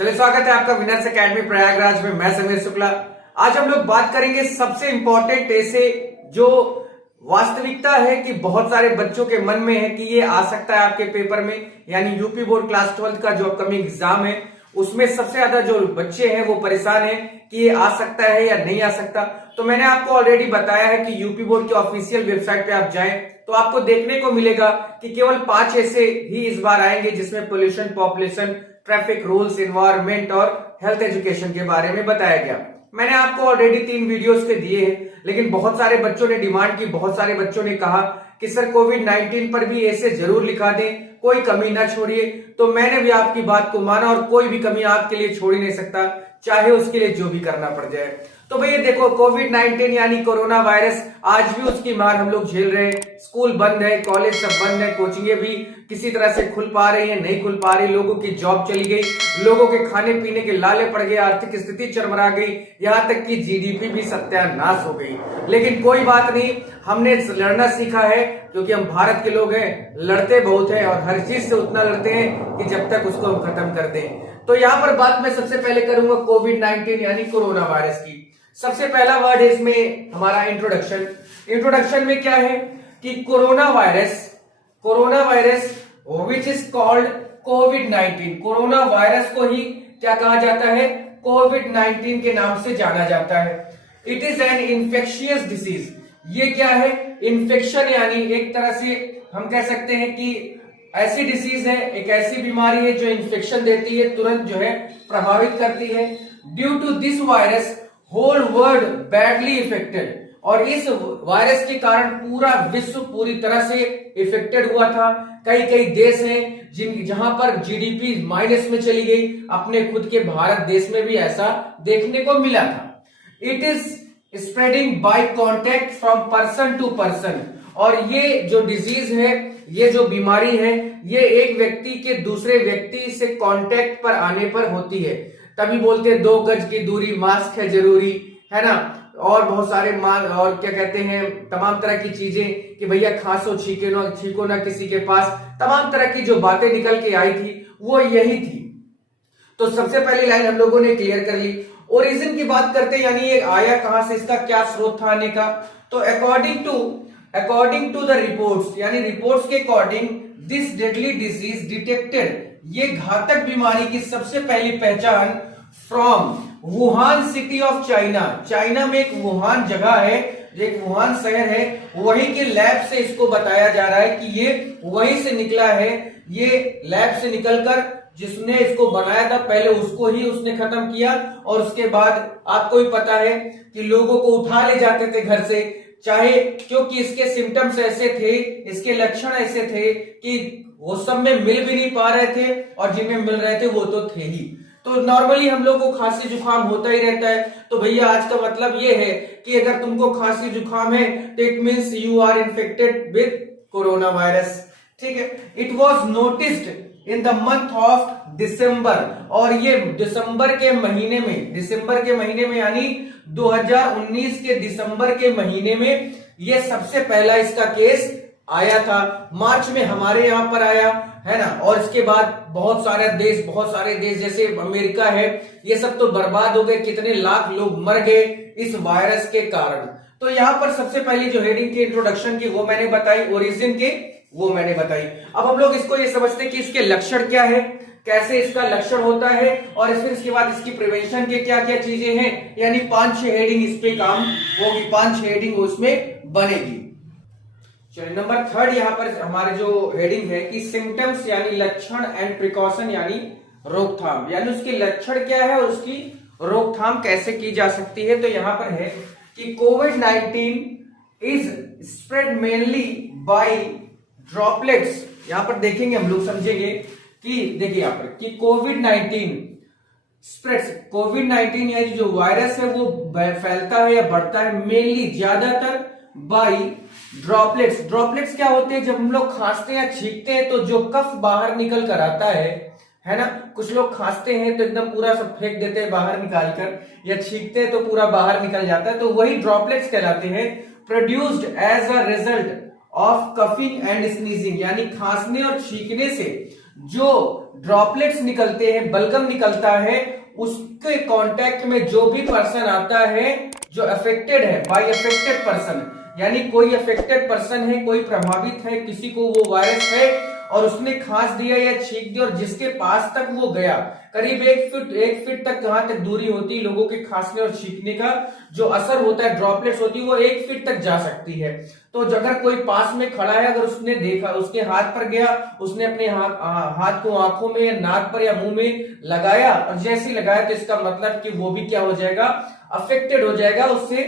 चलिए स्वागत है आपका विनर्स एकेडमी प्रयागराज में। मैं समीर शुक्ला। आज हम लोग बात करेंगे सबसे इंपॉर्टेंट ऐसे जो वास्तविकता है कि बहुत सारे बच्चों के मन में है कि ये आ सकता है आपके पेपर में, यानी यूपी बोर्ड क्लास 12 का जो अपकमिंग एग्जाम है उसमें सबसे ज्यादा जो बच्चे हैं वो परेशान है कि ये आ सकता है या नहीं आ सकता। तो मैंने आपको ऑलरेडी बताया है कि यूपी बोर्ड की ऑफिशियल वेबसाइट पे आप जाएं तो आपको देखने को मिलेगा कि केवल 5 ऐसे ही इस बार आएंगे जिसमें pollution, population, traffic rules, environment और हेल्थ एजुकेशन के बारे में बताया गया। मैंने आपको ऑलरेडी 3 वीडियोस के दिए हैं, लेकिन बहुत सारे बच्चों ने डिमांड की, बहुत सारे बच्चों ने कहा कि सर कोविड-19 पर भी ऐसे जरूर लिखा दें, कोई कमी ना छोड़िए। तो मैंने भी आपकी बात को माना और कोई भी कमी आपके लिए छोड़ ही नहीं सकता, चाहे उसके लिए जो भी करना पड़ जाए। तो भैया देखो, कोविड-19 यानी कोरोना वायरस आज भी उसकी मार हम लोग झेल रहे हैं। स्कूल बंद है, कॉलेज सब बंद है, कोचिंगे भी किसी तरह से खुल पा रही है, नहीं खुल पा रही, लोगों की जॉब चली गई, लोगों के खाने पीने के लाले पड़ गए, आर्थिक स्थिति चरमरा गई, यहाँ तक कि जीडीपी भी सत्यानाश हो गई। लेकिन कोई बात नहीं, हमने लड़ना सीखा है क्योंकि हम भारत के लोग हैं, लड़ते बहुत हैं और हर चीज से उतना लड़ते हैं कि जब तक उसको हम खत्म कर दें। तो यहाँ पर बात मैं सबसे पहले करूंगा कोविड-19 यानी कोरोना वायरस की। सबसे पहला वर्ड है इसमें हमारा इंट्रोडक्शन। इंट्रोडक्शन में क्या है कि corona virus which is called covid, corona virus को ही क्या कहा जाता है, कोविड-19 के नाम से जाना जाता है। It is an infectious disease. ये क्या है, इन्फेक्शन, यानी एक तरह से हम कह सकते हैं कि ऐसी डिसीज है, एक ऐसी बीमारी है जो इन्फेक्शन देती है, तुरंत जो है प्रभावित करती है। Due to this virus whole world badly affected, और इस वायरस के कारण पूरा विश्व पूरी तरह से इफेक्टेड हुआ था। कई कई देश हैं जहां पर जीडीपी माइनस में चली गई। अपने खुद के भारत देश में भी ऐसा देखने को मिला था। It is spreading by contact from person to person, और ये जो डिजीज है, ये जो बीमारी है, ये एक व्यक्ति के दूसरे व्यक्ति से कांटेक्ट पर आने पर होती है। तभी बोलते हैं 2 गज की दूरी, मास्क है जरूरी, है ना, और बहुत सारे और क्या कहते हैं, तमाम तरह की चीजें कि भैया खांसो छींको ना किसी के पास, तमाम तरह की जो बातें निकल के आई थी वो यही थी। तो सबसे पहली लाइन हम लोगों ने क्लियर कर ली। ओरिजिन की बात करते हैं, यानी ये आया कहां से, इसका क्या स्रोत था आने का। तो अकॉर्डिंग टू द रिपोर्ट्स, यानी रिपोर्ट्स के according this deadly disease detected, ये घातक बीमारी की सबसे पहली पहचान from Wuhan city of China. China में एक वुहान जगह है, एक वुहान शहर है, वहीं के लैब से इसको बताया जा रहा है कि ये वहीं से निकला है। ये लैब से निकलकर जिसने इसको बनाया था पहले उसको ही उसने खत्म किया, और उसके बाद आपको भी पता है कि लोगों को उठा ले जाते थे घर से, चाहे क्योंकि इसके सिम्टम्स ऐसे थे, इसके लक्षण ऐसे थे कि वो सब में मिल भी नहीं पा रहे थे, और जिनमें मिल रहे थे वो तो थे ही। तो नॉर्मली हम लोग को खांसी जुकाम होता ही रहता है। तो भैया आज का मतलब ये है कि अगर तुमको खांसी जुकाम है तो it means you are infected with corona virus. ठीक है। It was noticed in the month of December, और ये दिसंबर के महीने में यानी 2019 के दिसंबर के महीने में ये सबसे पहला इसका केस आया था। मार्च में हमारे यहां पर आया, है ना, और इसके बाद बहुत सारे देश जैसे अमेरिका है, ये सब तो बर्बाद हो गए, कितने लाख लोग मर गए इस वायरस के कारण। तो यहां पर सबसे पहली जो हेडिंग थी इंट्रोडक्शन की वो मैंने बताई, ओरिजिन के वो मैंने बताई। अब हम लोग इसको ये समझते हैं कि इसके लक्षण क्या है, कैसे इसका लक्षण होता है, और फिर इसके बाद इसकी प्रिवेंशन के क्या क्या चीजें हैं, यानी 5-6 हेडिंग इस पे काम होगी, 5-6 हेडिंग उसमें बनेगी। चलिए, नंबर 3 यहाँ पर हमारे जो हेडिंग है कि सिम्टम्स यानी लक्षण एंड प्रिकॉशन यानी रोकथाम, यानी उसके लक्षण क्या है और उसकी रोकथाम कैसे की जा सकती है। तो यहाँ पर है कि कोविड-19 is spread mainly by droplets. यहाँ पर देखेंगे हम लोग, समझेंगे कि देखिए यहाँ पर कि कोविड-19 यानी जो वायरस है वो फैलता है या बढ़ता है मेनली ज्यादातर बाय ड्रॉपलेट्स। ड्रॉपलेट्स क्या होते हैं, जब हम लोग खांसते हैं या छींकते हैं तो जो कफ बाहर निकल कर आता है ना, कुछ लोग खांसते हैं तो एकदम पूरा सब फेंक देते हैं बाहर निकालकर, या छींकते हैं तो पूरा बाहर निकल जाता है, तो वही ड्रॉपलेट्स कहलाते हैं। Produced as a result of coughing and sneezing, यानी खांसने और छींकने से जो ड्रॉपलेट्स निकलते हैं, बलगम निकलता है, उसके कांटेक्ट में जो भी पर्सन आता है जो अफेक्टेड है बाय अफेक्टेड पर्सन, यानी कोई अफेक्टेड पर्सन है, कोई प्रभावित है, किसी को वो वायरस है और उसने खांस दिया या छींक दिया और जिसके पास तक वो गया, करीब 1 फीट तक जहां तक दूरी होती है लोगों के खांसने और छींकने का जो असर होता है, ड्रॉपलेट्स होती है, वो 1 फीट तक जा सकती है। तो अगर कोई पास में खड़ा है, अगर उसने देखा, उसके हाथ पर गया, उसने अपने हाथ को आंखों में या नाक पर या मुंह में लगाया और जैसे ही लगाया तो इसका मतलब कि वो भी क्या हो जाएगा, अफेक्टेड हो जाएगा, उससे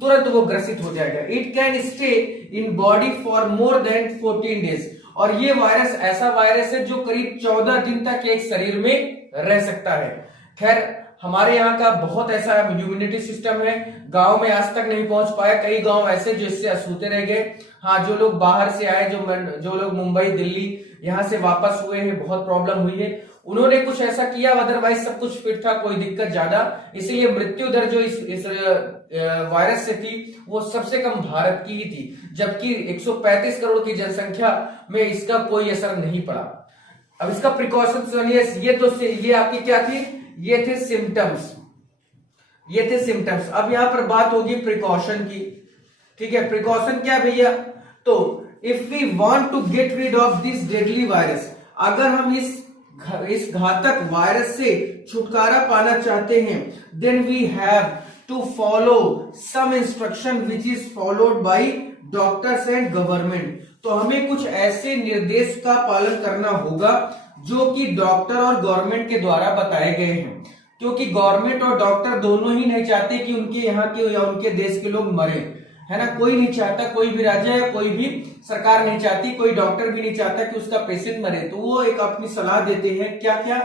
तुरंत वो ग्रसित हो जाएगा। It can stay in body for more than 14 days. और ये वायरस ऐसा वायरस है जो करीब 14 दिन तक एक शरीर में रह सकता है। खैर, हमारे यहाँ का बहुत ऐसा इम्यूनिटी सिस्टम है, गांव में आज तक नहीं पहुंच पाया, कई गांव ऐसे जो इससे अछूते रह गए। हाँ, जो लोग बाहर से आए, जो लोग मुंबई दिल्ली यहाँ से वापस हुए हैं, बहुत प्रॉब्लम हुई है, उन्होंने कुछ ऐसा किया, अदरवाइज सब कुछ फिट था, कोई दिक्कत ज्यादा, इसलिए मृत्यु दर जो इस वायरस से थी वो सबसे कम भारत की ही थी, जबकि 135 करोड़ की जनसंख्या में इसका कोई असर नहीं पड़ा। अब इसका प्रिकॉशन सुनिए, ये आपकी क्या थी, ये थे सिम्टम्स, ये थे सिम्टम्स। अब यहां पर बात होगी प्रिकॉशन की, ठीक है। प्रिकॉशन क्या भैया, तो if we want to get rid of this deadly virus, अगर हम इस घातक वायरस से छुटकारा पाना चाहते हैं, then we have to follow some instruction which is followed by doctors and government. तो हमें कुछ ऐसे निर्देश का पालन करना होगा जो कि डॉक्टर और गवर्नमेंट के द्वारा बताए गए हैं, क्योंकि गवर्नमेंट और डॉक्टर दोनों ही नहीं चाहते कि उनके यहाँ के या उनके देश के लोग मरे, है ना। कोई नहीं चाहता, कोई भी राज्य या कोई भी सरकार नहीं चाहती, कोई डॉक्टर भी नहीं चाहता कि उसका पेशेंट मरे। तो वो एक अपनी सलाह देते हैं, क्या क्या,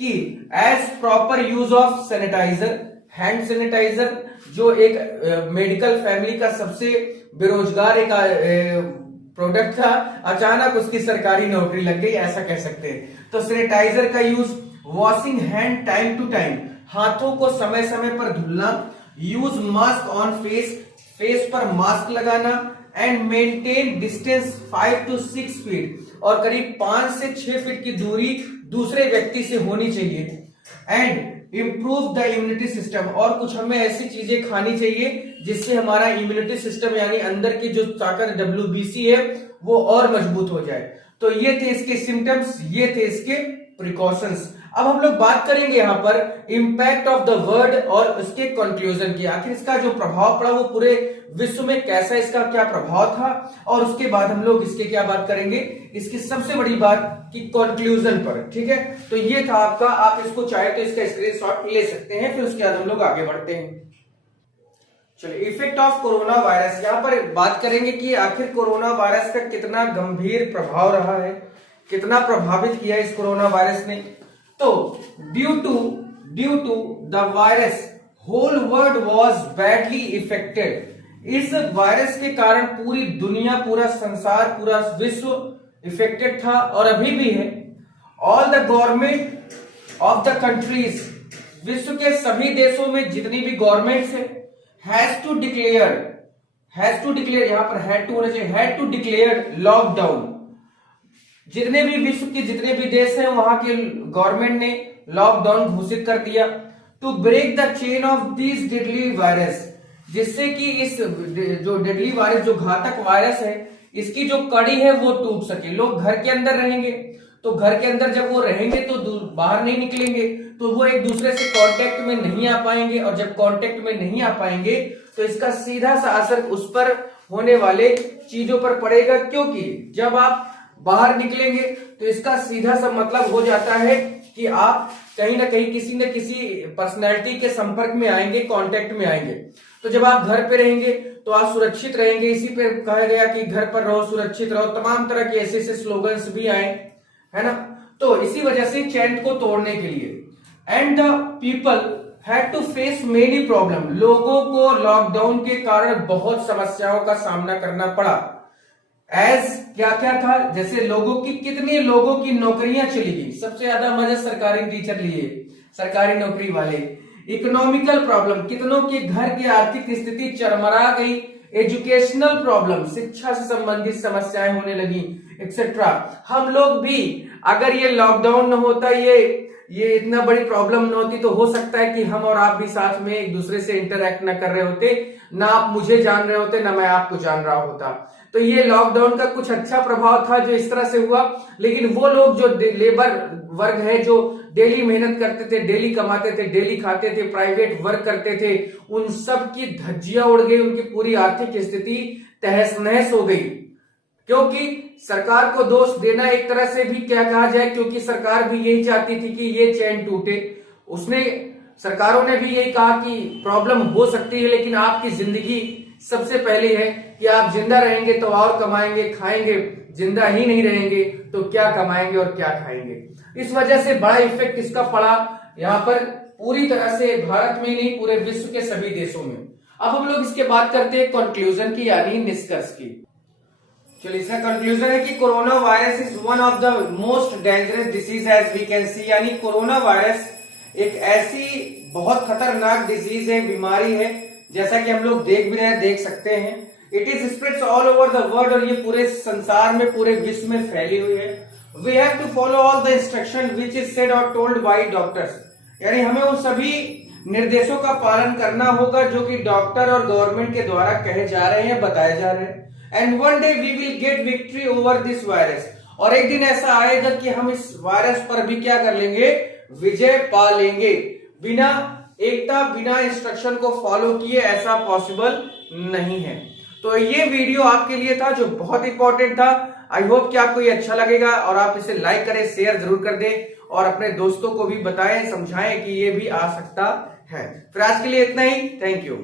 कि as proper use of sanitiser, hand sanitiser, जो एक मेडिकल फैमिली का सबसे बेरोजगार एक प्रोडक्ट था, अचानक उसकी सरकारी नौकरी लग गई, ऐसा कह सकते हैं। तो सैनिटाइजर का use, washing hand time to time, हाथों को समय समय पर धुलना, यूज मास्क ऑन फेस पर मास्क लगाना, and maintain distance 5 to 6 feet, और करीब 5 से 6 फीट की दूरी दूसरे व्यक्ति से होनी चाहिए, and improve the immunity system, और कुछ हमें ऐसी चीजें खानी चाहिए जिससे हमारा इम्यूनिटी सिस्टम यानी अंदर की जो ताकत WBC है वो और मजबूत हो जाए। तो ये थे इसके सिम्टम्स, ये थे इसके प्रिकॉशंस। अब हम लोग बात करेंगे यहाँ पर इम्पैक्ट ऑफ द वर्ल्ड और उसके कंक्लूजन की, आखिर इसका जो प्रभाव पड़ा वो पूरे विश्व में कैसा, इसका क्या प्रभाव था, और उसके बाद हम लोग इसके क्या बात करेंगे, इसकी सबसे बड़ी बात की कंक्लूजन पर, ठीक है। तो ये था आपका, आप इसको चाहे तो इसका स्क्रीनशॉट ले सकते हैं, फिर उसके बाद हम लोग आगे बढ़ते हैं। चलिए, इफेक्ट ऑफ कोरोना वायरस, यहाँ पर बात करेंगे कि आखिर कोरोना वायरस का कितना गंभीर प्रभाव रहा है, कितना प्रभावित किया इस कोरोना वायरस ने। तो due to the virus whole world was badly affected. इस वायरस के कारण पूरी दुनिया, पूरा संसार, पूरा विश्व इफेक्टेड था और अभी भी है। All the government of the countries, विश्व के सभी देशों में जितनी भी गवर्नमेंट्स है, हैज टू डिक्लेयर, यहां पर हैड टू होना चाहिए, हैड टू डिक्लेयर लॉकडाउन। जितने भी विश्व के जितने भी देश हैं वहां के गवर्नमेंट ने लॉकडाउन घोषित कर दिया, to break the chain of this deadly virus, जिससे कि इस जो डेडली वायरस, जो घातक वायरस है, इसकी जो कड़ी है वो टूट सके। लोग घर के अंदर रहेंगे, तो घर के अंदर जब वो रहेंगे तो बाहर नहीं निकलेंगे, तो वो एक दूसरे से कांटेक्ट में नहीं आ पाएंगे, और जब कांटेक्ट में नहीं आ पाएंगे तो इसका सीधा सा असर उस पर होने वाले चीजों पर पड़ेगा, क्योंकि जब आप बाहर निकलेंगे तो इसका सीधा सा मतलब हो जाता है कि आप कहीं ना कहीं किसी न किसी पर्सनैलिटी के संपर्क में आएंगे, कांटेक्ट में आएंगे। तो जब आप घर पे रहेंगे तो आप सुरक्षित रहेंगे, इसी पे कहा गया कि घर पर रहो, सुरक्षित रहो, तमाम तरह के ऐसे स्लोगन्स भी आए, है ना। तो इसी वजह से चैन को तोड़ने के लिए, and the people had to face many problem, लोगों को लॉकडाउन के कारण बहुत समस्याओं का सामना करना पड़ा। एज क्या क्या था, जैसे कितने लोगों की नौकरियां चली गई, सबसे ज्यादा मजे सरकारी टीचर लिए, सरकारी नौकरी वाले। इकोनॉमिकल प्रॉब्लम, कितनों के घर की आर्थिक स्थिति चरमरा गई, एजुकेशनल प्रॉब्लम, शिक्षा से संबंधित समस्याएं होने लगी, एक्सेट्रा। हम लोग भी, अगर ये लॉकडाउन न होता, ये इतना बड़ी प्रॉब्लम न होती, तो हो सकता है कि हम और आप भी साथ में एक दूसरे से इंटरैक्ट न कर रहे होते, ना आप मुझे जान रहे होते, ना मैं आपको जान रहा होता। तो ये लॉकडाउन का कुछ अच्छा प्रभाव था जो इस तरह से हुआ। लेकिन वो लोग जो लेबर वर्ग है, जो डेली मेहनत करते थे, डेली कमाते थे, डेली खाते थे, प्राइवेट वर्क करते थे, उन सब की धज्जियां उड़ गई, उनकी पूरी आर्थिक स्थिति तहस नहस हो गई। क्योंकि सरकार को दोष देना एक तरह से भी क्या कहा जाए, क्योंकि सरकार भी यही चाहती थी कि ये चैन टूटे। सरकारों ने भी यही कहा कि प्रॉब्लम हो सकती है, लेकिन आपकी जिंदगी सबसे पहले है कि आप जिंदा रहेंगे तो और कमाएंगे खाएंगे, जिंदा ही नहीं रहेंगे तो क्या कमाएंगे और क्या खाएंगे। इस वजह से बड़ा इफेक्ट इसका पड़ा यहाँ पर पूरी तरह से, भारत में नहीं पूरे विश्व के सभी देशों में। अब हम लोग इसके बात करते हैं कंक्लूजन की, यानी निष्कर्ष की। चलिए, इसका कंक्लूजन है कि corona virus is one of the most dangerous disease as we can see, यानी कोरोना वायरस एक ऐसी बहुत खतरनाक डिजीज है, बीमारी है, जैसा कि हम लोग देख भी रहे हैं, देख सकते हैं। It is spreads all over the world, और ये पूरे संसार में, पूरे विश्व में फैली हुई है। We have to follow all the instruction which is said और टोल्ड बाय डॉक्टर्स, यानी हमें उन सभी निर्देशों का पालन करना होगा जो कि डॉक्टर और गवर्नमेंट के द्वारा कहे जा रहे हैं, बताए जा रहे हैं। And one day we will get victory over this virus, और एक दिन ऐसा आएगा कि हम इस वायरस पर भी क्या कर लेंगे, विजय पा लेंगे। बिना एकता, बिना इंस्ट्रक्शन को फॉलो किए ऐसा पॉसिबल नहीं है। तो ये वीडियो आपके लिए था जो बहुत इंपॉर्टेंट था। आई होप कि आपको ये अच्छा लगेगा, और आप इसे लाइक करें, शेयर जरूर कर दें, और अपने दोस्तों को भी बताएं, समझाएं कि ये भी आ सकता है। फिर आज के लिए इतना ही। Thank you.